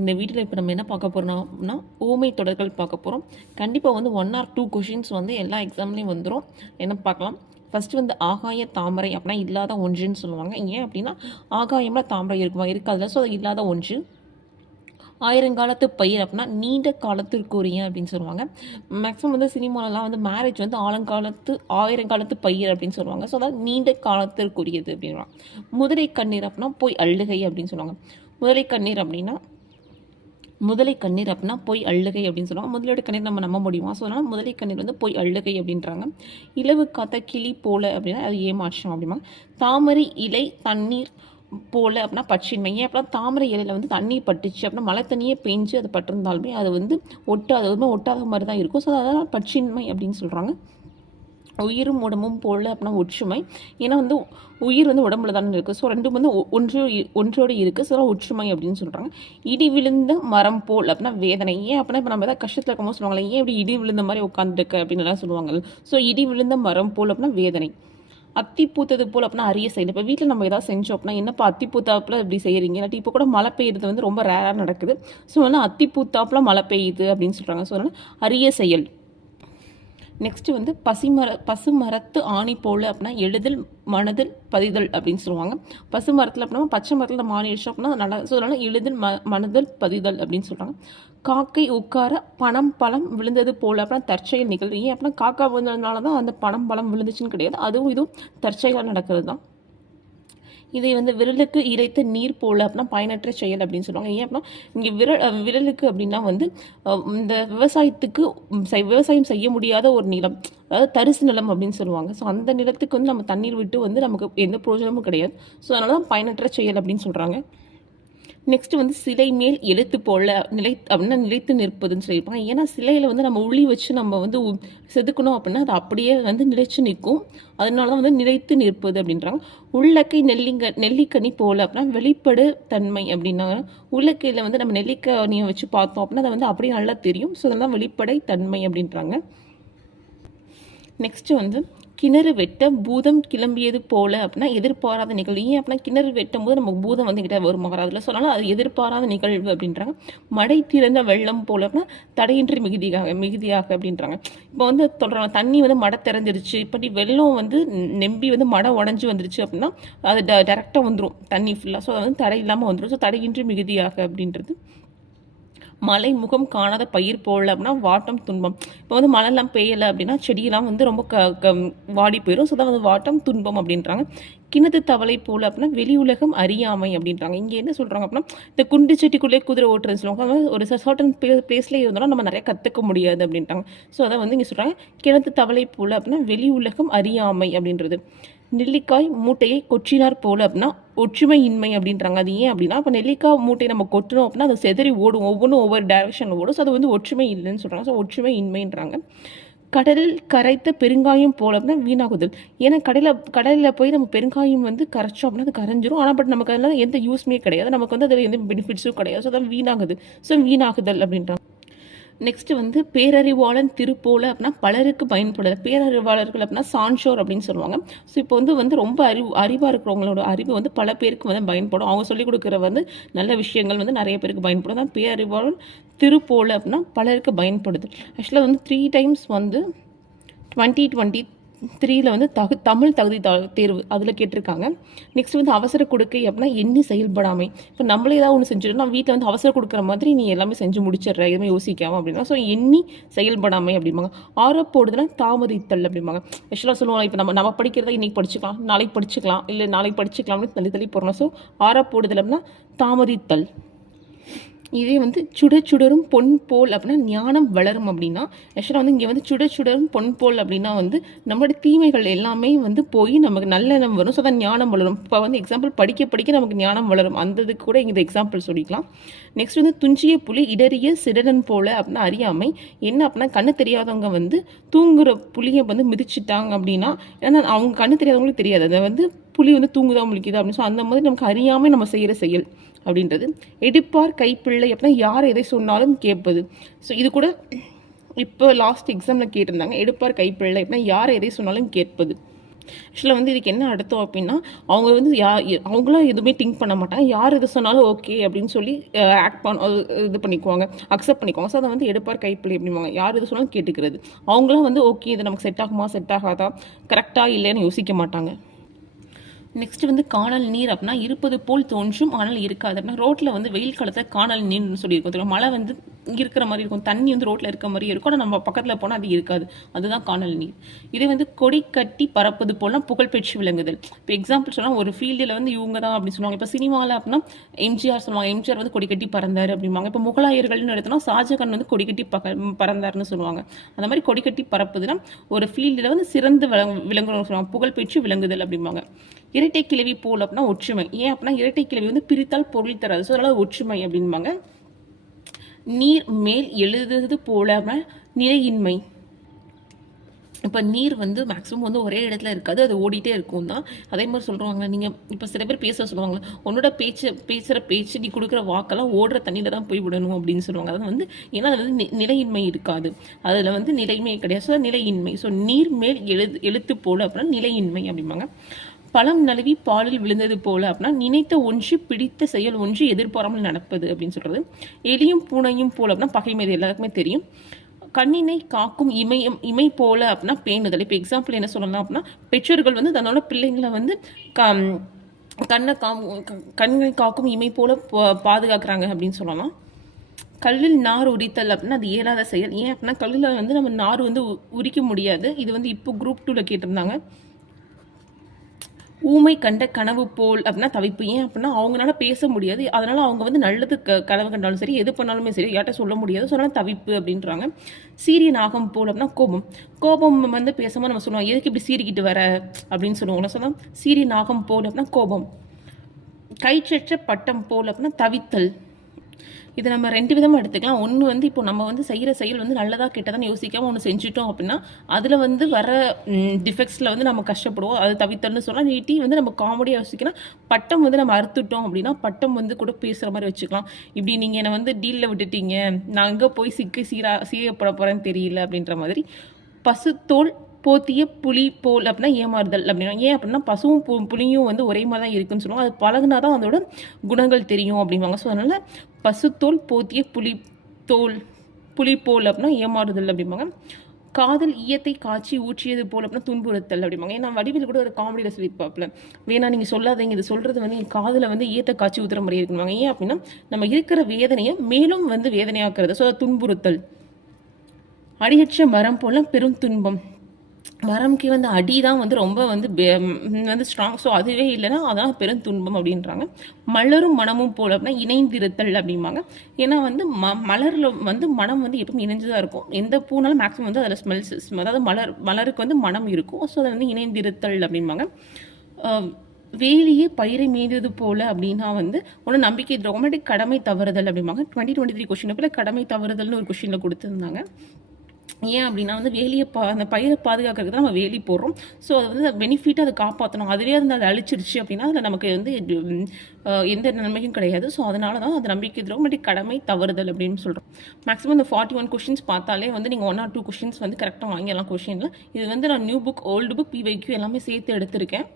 இந்த வீடியோவில் இப்போ நம்ம என்ன பார்க்க போகிறோம்னா ஊமை தொடர்கள் பார்க்க போகிறோம். கண்டிப்பாக வந்து 1 or 2 கொஷின்ஸ் வந்து எல்லா எக்ஸாம்லேயும் வந்துடும். என்ன பார்க்கலாம். ஃபஸ்ட்டு வந்து ஆகாய தாமரை அப்படின்னா இல்லாத ஒன்றுன்னு சொல்லுவாங்க. ஏன் அப்படின்னா ஆகாயம்னா தாமரை இருக்குமா, இருக்காதுல. ஸோ அது இல்லாத ஒன்று. ஆயிரங்காலத்து பயிர் அப்படின்னா நீண்ட காலத்திற்குரிய அப்படின்னு சொல்லுவாங்க. மேக்ஸிமம் வந்து சினிமாலலாம் வந்து மேரேஜ் வந்து ஆயிரங்காலத்து பயிர் அப்படின்னு சொல்லுவாங்க. ஸோ அதாவது நீண்ட காலத்திற்குரியது அப்படின்வாங்க. முதலை கண்ணீர் அப்படின்னா போய் அழுகை அப்படின்னு சொல்லுவாங்க. முதலை கண்ணீர் அப்படின்னா போய் அழுகை அப்படின்னு சொல்லுவாங்க. முதலோட கண்ணீர் நம்ம நம்ப முடியுமா? ஸோ அதனால் முதலை கண்ணீர் வந்து போய் அழுகை அப்படின்றாங்க. இலவு காத்த கிளி போல அப்படின்னா அது ஏமாற்றம் அப்படிமா. தாமரை இலை தண்ணீர் போல அப்படின்னா பற்றின்மை. ஏன் அப்படின்னா தாமரை இலையில் வந்து தண்ணீர் பட்டுச்சு அப்படின்னா மழை தண்ணியே பெஞ்சு அது பட்டிருந்தாலுமே அது வந்து ஒட்டாத மாதிரி தான் இருக்கும். ஸோ அதனால் பற்றின்மை அப்படின்னு சொல்கிறாங்க. உயிரும் உடம்பும் போல அப்படின்னா ஒற்றுமை. ஏன்னா வந்து உயிர் வந்து உடம்புல தானே இருக்குது. ஸோ ரெண்டும் வந்து ஒன்றோடு இருக்குது. ஸோ ஒற்றுமை அப்படின்னு சொல்கிறாங்க. இடி விழுந்த மரம் போல் அப்படின்னா வேதனை. ஏன் அப்படின்னா இப்போ நம்ம ஏதாவது கஷ்டத்தில் இருக்கும்போது சொல்லுவாங்களே, ஏன் இப்படி இடி விழுந்த மாதிரி உட்காந்துருக்கு அப்படின்னு எல்லாம் சொல்லுவாங்க. ஸோ இடி விழுந்த மரம் போல் அப்படின்னா வேதனை. அத்தி பூத்தது போல் அப்படின்னா அரிய செயல். இப்போ வீட்டில் நம்ம ஏதாவது செஞ்சோம் அப்படின்னா என்னப்பா அத்தி பூத்தாப்புல இப்படி செய்கிறீங்க, இல்லாட்டி இப்போ கூட மழை பெய்யுறது வந்து ரொம்ப ரேராக நடக்குது. ஸோ அதனால் அத்தி பூத்தாப்புல மழை பெய்யுது அப்படின்னு சொல்கிறாங்க. ஸோ அதனால் அரிய செயல். நெக்ஸ்ட்டு வந்து பசுமரத்து ஆணி போல் அப்படின்னா எழுதல் மனதில் பதிதல் அப்படின்னு சொல்லுவாங்க. பசு மரத்தில் அப்படின்னா பச்சை மரத்தில் நம்ம ஆணி அடிச்சோம் அப்படின்னா நல்லா. ஸோ அதனால் எழுதல் மனதில் பதிதல் அப்படின்னு சொல்கிறாங்க. காக்கை உட்கார பழம் விழுந்தது போல் அப்படின்னா தற்செயல் நிகழ்வு. ஏன் அப்படின்னா காக்கா விழுந்ததுனால தான் அந்த பழம் விழுந்துச்சுன்னு கிடையாது. அதுவும் இதுவும் தற்செயலாக நடக்கிறது தான். இதை வந்து விரலுக்கு இறைத்த நீர் போல அப்படின்னா பயனற்ற செயல் அப்படின்னு சொல்லுவாங்க. ஏன் அப்படின்னா இங்கே விரலுக்கு அப்படின்னா வந்து இந்த விவசாயம் செய்ய முடியாத ஒரு நிலம், அதாவது தரிசு நிலம் அப்படின்னு சொல்லுவாங்க. ஸோ அந்த நிலத்துக்கு வந்து நம்ம தண்ணீர் விட்டு வந்து நமக்கு எந்த பிரயோஜனமும் கிடையாது. ஸோ அதனால தான் பயனற்ற செயல் அப்படின்னு சொல்கிறாங்க. நெக்ஸ்ட் வந்து சிலை மேல் எழுத்து போல நிலைத்து நிற்பதுன்னு சொல்லியிருப்பாங்க. ஏன்னா சிலையில் வந்து நம்ம உளி வச்சு நம்ம வந்து செதுக்கணும் அப்படின்னா அது அப்படியே வந்து நிலைச்சு நிற்கும். அதனால தான் வந்து நிலைத்து நிற்பது அப்படின்றாங்க. உள்ளக்கை நெல்லிக்கனி போல அப்படின்னா வெளிப்படு தன்மை அப்படின்னாங்க. உள்ளக்கையில் வந்து நம்ம நெல்லிக்கனியை வச்சு பார்த்தோம் அப்படின்னா அதை வந்து அப்படியே நல்லா தெரியும். ஸோ அதெல்லாம் வெளிப்படை தன்மை அப்படின்றாங்க. நெக்ஸ்ட் வந்து கிணறு வெட்ட பூதம் கிளம்பியது போல அப்படின்னா எதிர்பாராத நிகழ்வு. ஏன் அப்படின்னா கிணறு வெட்டும் போது நமக்கு பூதம் வந்து கிட்ட வரும் மகாராஜில். சொன்னாலும் அது எதிர்பாராத நிகழ்வு அப்படின்றாங்க. மடை திறந்த வெள்ளம் போல அப்படின்னா தடையின்றி மிகுதியாக அப்படின்றாங்க. இப்போ வந்து சொல்கிறாங்க தண்ணி வந்து மடை திறந்துருச்சு, இப்படி வெள்ளம் வந்து நெம்பி வந்து மடை உடஞ்சி வந்துருச்சு அப்படின்னா அது டேரெக்டாக வந்துடும் தண்ணி ஃபுல்லாக. ஸோ அது வந்து தடை இல்லாமல் வந்துடும். ஸோ தடையின்றி மிகுதியாக அப்படின்றது. மலை முகம் காணாத பயிர் போடல அப்படின்னா வாட்டம் துன்பம். இப்போ வந்து மழைலாம் பெய்யலை அப்படின்னா செடியெல்லாம் வந்து ரொம்ப வாடி போயிடும். ஸோ தான் வந்து வாட்டம் துன்பம் அப்படின்றாங்க. கிணத்து தவளை போல் அப்படின்னா வெளி உலகம் அறியாமை அப்படின்றாங்க. இங்கே என்ன சொல்கிறாங்க அப்படின்னா இந்த குண்டு செட்டிக்குள்ளே குதிரை ஓட்டுறதுன்னு சொல்லுவாங்க. ஒரு சர்டன் பிளேஸ்லேயே இருந்தோம்னா நம்ம நிறைய கற்றுக்க முடியாது அப்படின்றாங்க. ஸோ அதை வந்து இங்கே சொல்கிறாங்க கிணத்து தவளை போல் அப்படின்னா வெளி உலகம் அறியாமை அப்படின்றது. நெல்லிக்காய் மூட்டையை கொற்றினார் போல அப்படின்னா ஒற்றுமையின்மை அப்படின்றாங்க. அது ஏன் அப்படின்னா இப்போ நெல்லிக்காய் மூட்டையை நம்ம கொட்டணும் அப்படின்னா அது செதறி ஓடும், ஒவ்வொன்றும் ஒவ்வொரு டைரக்ஷனில் ஓடும். ஸோ அது வந்து ஒற்றுமை இல்லைன்னு சொல்கிறாங்க. ஸோ ஒற்றுமை இன்மைன்றாங்க. கடலில் கரைத்த பெருங்காயம் போல அப்படின்னா வீணாகுதல். ஏன்னா கடலில் போய் நம்ம பெருங்காயம் வந்து கரைச்சோம் அப்படின்னா அது கரைஞ்சிரும். ஆனால் பட் நமக்கு அதில் எந்த யூஸ்மே கிடையாது, நமக்கு வந்து அதில் எந்த பெனிஃபிட்ஸும் கிடையாது. ஸோ அதான் வீணாகுது. ஸோ வீணாகுதல் அப்படின்றாங்க. நெக்ஸ்ட் வந்து பேரறிவாளன் திருப்போல அப்படின்னா பலருக்கு பயன்படுது. பேரறிவாளர்கள் அப்படின்னா சான்ஷோர் அப்படின்னு சொல்லுவாங்க. ஸோ இப்போ வந்து ரொம்ப அறிவாக இருக்கிறவங்களோட அறிவு வந்து பல பேருக்கு வந்து பயன்படும். அவங்க சொல்லிக் கொடுக்குற வந்து நல்ல விஷயங்கள் வந்து நிறைய பேருக்கு பயன்படும். தான் பேரறிவாளன் திருப்போல அப்படின்னா பலருக்கு பயன்படுது. ஆக்சுவலாக வந்து 3 times வந்து 2023 வந்து தமிழ் தகுதி தேர்வு அதில் கேட்டிருக்காங்க. நெக்ஸ்ட் வந்து அவசர கொடுக்கை அப்படின்னா எண்ணி செயல்படாமை. இப்போ நம்மளே ஏதாவது ஒன்று செஞ்சிடணும், நான் வீட்டில் வந்து அவசர கொடுக்குற மாதிரி நீ எல்லாமே செஞ்சு முடிச்சிடுற எதுவுமே யோசிக்காமல் அப்படின்னா. ஸோ எண்ணி செயல்படாமை அப்படிம்பாங்க. ஆறப்போடுதுன்னா தாமதித்தல் அப்படிம்பாங்க. ஆக்சுவலாக சொல்லுவாங்க இப்போ நம்ம படிக்கிறதா இன்றைக்கி படிச்சுக்கலாம், நாளைக்கு படிச்சுக்கலாம்னு தள்ளி போடணும். ஸோ ஆறப்போடுதல் அப்படின்னா தாமதித்தல். இதே வந்து சுடரும் பொன் போல் அப்படின்னா ஞானம் வளரும் அப்படின்னா. ஆக்சுவலாக வந்து இங்கே வந்து சுடரும் பொன் போல் அப்படின்னா வந்து நம்மளோட தீமைகள் எல்லாமே வந்து போய் நமக்கு நல்லெண்ணம் வரும். ஸோ தான் ஞானம் வளரும். இப்போ வந்து எக்ஸாம்பிள் படிக்க நமக்கு ஞானம் வளரும். அந்த இதுக்கு கூட இங்கே எக்ஸாம்பிள் சொல்லிக்கலாம். நெக்ஸ்ட் வந்து துஞ்சிய புலி இடறிய சிடரன் போல அப்படின்னா அறியாமை. என்ன அப்படின்னா கண்ணு தெரியாதவங்க வந்து தூங்குற புலியை வந்து மிதிச்சுட்டாங்க அப்படின்னா, ஏன்னா அவங்க கண்ணு தெரியாதவங்களுக்கு தெரியாது அதை வந்து புலி வந்து தூங்குதா முழிக்குதா அப்படின்னு. ஸோ அந்த மாதிரி நமக்கு அறியாமல் நம்ம செய்கிற செயல் அப்படின்றது. எடுப்பார் கைப்பிள்ளை அப்படின்னா யார் எதை சொன்னாலும் கேட்பது. ஸோ இது கூட இப்போ லாஸ்ட் எக்ஸாமில் கேட்டிருந்தாங்க. எடுப்பார் கைப்பிள்ளை அப்படின்னா யார் எதை சொன்னாலும் கேட்பது. ஆக்சுவலாக வந்து இதுக்கு என்ன அர்த்தம் அப்படின்னா, அவங்க வந்து அவங்களாம் எதுவுமே திங்க் பண்ண மாட்டாங்க. யார் எது சொன்னாலும் ஓகே அப்படின்னு சொல்லி ஆக்ட் இது பண்ணிக்குவாங்க, அக்செப்ட் பண்ணிக்குவாங்க. ஸோ அதை வந்து எடுப்பார் கைப்பிள்ளை அப்படிம்பாங்க. யார் எது சொன்னாலும் கேட்டுக்கிறது. அவங்களாம் வந்து ஓகே இது நமக்கு செட் ஆகுமா, செட் ஆகாதா, கரெக்டாக இல்லைன்னு யோசிக்க மாட்டாங்க. நெக்ஸ்ட் வந்து காணல் நீர் அப்படின்னா இருப்பது போல் தோன்றும் ஆனால் இருக்காது அப்படின்னா, ரோட்டில் வந்து வெயில் காலத்தில் காணல் நீர்னு சொல்லியிருக்கோம். மழை வந்து இருக்கிற மாதிரி இருக்கும், தண்ணி வந்து ரோட்டில் இருக்க மாதிரி இருக்கும், ஆனால் நம்ம பக்கத்தில் போனால் அது இருக்காது. அதுதான் காணல் நீர். இது வந்து கொடி கட்டி பறப்பது போலாம் புகழ்பெற்று விளங்குதல். இப்போ எக்ஸாம்பிள் சொன்னால் ஒரு ஃபீல்டில் வந்து இவங்க தான் அப்படின்னு சொல்லுவாங்க. இப்போ சினிமாவில் அப்படின்னா எம்ஜிஆர் சொல்லுவாங்க, எம்ஜிஆர் வந்து கொடி கட்டி பறந்தார் அப்படிம்பாங்க. இப்போ முகலாயர்கள்னு எடுத்தோம்னா ஷாஜகான் வந்து கொடி கட்டி பறந்தார்னு சொல்லுவாங்க. அந்த மாதிரி கொடி கட்டி பறப்பதுன்னா ஒரு ஃபீல்டில் வந்து சிறந்து விளங்கணும்னு சொல்லுவாங்க, புகழ்பெற்று விளங்குதல் அப்படிம்பாங்க. இரட்டை கிளவி போல் அப்படின்னா ஒற்றுமை. ஏன் அப்படின்னா இரட்டை கிளவி வந்து பிரித்தால் பொருள் தராது, ஸோ அதனால ஒற்றுமை அப்படின்பாங்க. நீர் மேல் எழுதுறது போல நிலையின்மை. இப்போ நீர் வந்து மேக்ஸிமம் வந்து ஒரே இடத்துல இருக்காது, அது ஓடிட்டே இருக்கும் தான். அதே மாதிரி சொல்லுவாங்க, நீங்கள் இப்போ சில பேர் பேச சொல்லுவாங்க, உன்னோட பேசுகிற பேச்சு நீ கொடுக்குற வாக்கெல்லாம் ஓடுற தண்ணியில் தான் போய் விடணும் அப்படின்னு சொல்லுவாங்க. அது வந்து ஏன்னா அது வந்து நிலையின்மை இருக்காது, அதில் வந்து நிலைமை கிடையாது. ஸோ நிலையின்மை. ஸோ நீர் மேல் எழுத்து போல அப்படின்னா நிலையின்மை அப்படிம்பாங்க. பழம் நழுவி பாலில் விழுந்தது போல அப்படின்னா நினைத்த ஒன்று பிடித்த செயல் ஒன்று எதிர்பாராமல் நடப்பது அப்படின்னு சொல்றது. எலியும் பூனையும் போல அப்படின்னா பகைமை, இது எல்லாருக்குமே தெரியும். கண்ணினை காக்கும் இமை போல அப்படின்னா பேணுதல். இப்போ எக்ஸாம்பிள் என்ன சொல்லலாம் அப்படின்னா, பெற்றோர்கள் வந்து தன்னோட பிள்ளைங்களை வந்து கண்ணை காக்கும் இமை போல பாதுகாக்கிறாங்க அப்படின்னு சொல்லலாம். கல்லில் நார் உரித்தல் அப்படின்னா அது இயலாத செயல். ஏன் அப்படின்னா கல்லில் வந்து நம்ம நார் வந்து உரிக்க முடியாது. இது வந்து இப்போ குரூப் 2ல கேட்டிருந்தாங்க. ஊமை கண்ட கனவு போல் அப்படின்னா தவிப்பு. ஏன் அப்படின்னா அவங்களால பேச முடியாது, அதனால அவங்க வந்து நல்லது கனவு கண்டாலும் சரி, எது பண்ணாலுமே சரி யார்ட்ட சொல்ல முடியாது, ஸோ அதனால தவிப்பு அப்படின்றாங்க. சீரிய நாகம் போல் அப்படின்னா கோபம். கோபம் வந்து பேசாமல் நம்ம சொல்லுவோம், எதுக்கு இப்படி சீரிக்கிட்டு வர அப்படின்னு சொல்லுவோம்ல, சொல்லலாம் சீரிய நாகம் போல் அப்படின்னா கோபம். கைச்சற்ற பட்டம் போல் அப்படின்னா தவித்தல். இதை நம்ம 2 விதமாக எடுத்துக்கலாம். ஒன்று வந்து இப்போ நம்ம வந்து செய்கிற செயல் வந்து நல்லதாக கெட்டதான்னு யோசிக்காமல் ஒன்று செஞ்சுட்டோம் அப்படின்னா அதில் வந்து வர டிஃபெக்ட்ஸில் வந்து நம்ம கஷ்டப்படுவோம், அது தவித்தல்னு சொன்னால். நீட்டி வந்து நம்ம காமெடியாக யோசிக்கலாம். பட்டம் வந்து நம்ம அறுத்துட்டோம் அப்படின்னா பட்டம் வந்து கூட பேசுகிற மாதிரி வச்சுக்கலாம். இப்படி நீங்கள் என்னை வந்து டீலில் விட்டுட்டீங்க, நான் அங்கே போய் சீரியப்பட போகிறேன்னு தெரியல அப்படின்ற மாதிரி. பசுத்தோல் போத்திய புலி போல் அப்படின்னா ஏமாறுதல் அப்படின்னா. ஏன் அப்படின்னா பசுவும் புலியும் வந்து ஒரே மாதிரி தான் இருக்குன்னு சொல்லுவாங்க, அது பழகுனா தான் அதோட குணங்கள் தெரியும் அப்படிம்பாங்க. ஸோ அதனால பசுத்தோல் போத்திய புலி போல் அப்படின்னா ஏமாறுதல் அப்படிம்பாங்க. காதல் ஈயத்தை காய்ச்சி ஊற்றியது போல் அப்படின்னா துன்புறுத்தல் அப்படிம்பாங்க. ஏன்னா வடிவில் கூட ஒரு காமெடியில் சொல்லியிருப்பாப்புல, வேணா நீங்கள் சொல்லாதீங்க, இது சொல்கிறது வந்து என் காதில் வந்து ஈயத்தை காய்ச்சி ஊற்றுற மாதிரி இருக்குவாங்க. ஏன் அப்படின்னா நம்ம இருக்கிற வேதனையை மேலும் வந்து வேதனையாக்குறது, ஸோ துன்புறுத்தல். அடியற்ற மரம் போல பெரும் துன்பம். மரம்க்கு வந்து அடி தான் வந்து ரொம்ப வந்து ஸ்ட்ராங், ஸோ அதுவே இல்லைன்னா அதான் பெரும் துன்பம் அப்படின்றாங்க. மலரும் மனமும் போல் அப்படின்னா இணைந்திருத்தல் அப்படிம்பாங்க. ஏன்னா வந்து மலரில் வந்து மனம் வந்து எப்பவும் இணைஞ்சுதான் இருக்கும். எந்த பூனாலும் மேக்ஸிமம் வந்து அதில் ஸ்மெல்ஸ், அதாவது மலருக்கு வந்து மனம் இருக்கும், ஸோ அதை வந்து இணைந்திருத்தல் அப்படிம்பாங்க. வேலியே பயிரை மீந்தது போல அப்படின்னா வந்து ஒன்று நம்பிக்கை துரோகம், கடமை தவறுதல் அப்படிம்பாங்க. 2023 கொஸ்டின் கடமை தவறுதல்னு ஒரு கொஸ்டினில் கொடுத்துருந்தாங்க. ஏன் அப்படின்னா வந்து அந்த பயிரை பாதுகாக்கிறதுக்கு தான் நம்ம வேலி போடுறோம், ஸோ அது வந்து பெனிஃபிட்டாக அதை காப்பாற்றணும். அதுவே வந்து அதை அழிச்சிருச்சு அப்படின்னா அதில் நமக்கு வந்து எந்த நன்மையும் கிடையாது. ஸோ அதனால தான் அது நம்பிக்கை துரோகம், கடமை தவறுதல் அப்படின்னு சொல்கிறோம். மேக்ஸிமம் இந்த 41 கொஸ்டின்ஸ் பார்த்தாலே வந்து நீங்கள் 1 or 2 கொஸ்டின்ஸ் வந்து கரெக்டாக வாங்கிடலாம் கொஸ்டினில். இது வந்து நான் new book, old book, PYQ எல்லாமே சேர்த்து எடுத்திருக்கேன்.